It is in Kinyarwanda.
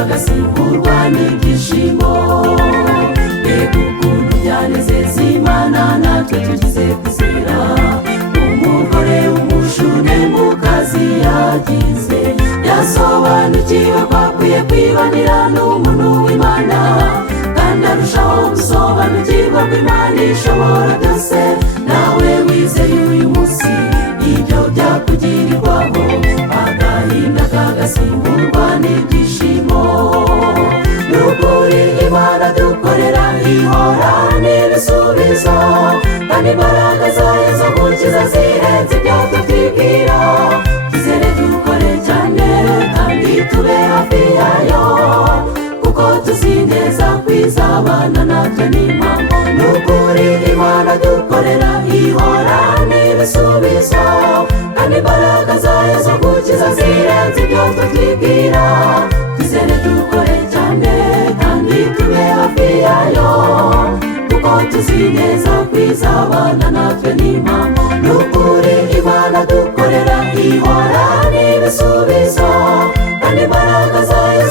agasimburwa n'ibyishimo. Mbega ukuntu byanezeza Imana natwe tugize kwizera. Umugore w'umushune mu kazi yagize yasobanukiwe ko akwiye kwibanira n'umuntu w'Imana, kandi arushaho gusobanukirwa ko Imana ishobora byose. Nawe wizeye uyu munsi ibyo byakugirirwaho, agahinda kagasimburwa n'ibyishimo. N'ukuri Imana dukorera ihora n'ibisubizo, kandi imbaraga zayo zo gukiza zirenze ibyo tutibwira. Twizere dukore cyane kandi tube hafi yayo, kuko tuzi neza ko izabana natwe n'impamvu. N'ukuri Imana dukorera ihora n'ibisubizo, kandi imbaraga zayo zo gukiza zirenze ibyo tutibwira. Twizere dukore cyane kandi tube hafi yayo, kuko tuzi neza ko izabana natwe n'impamvu. N'ukuri Imana dukorera ihora n'ibisubizo, kandi imbaraga zayo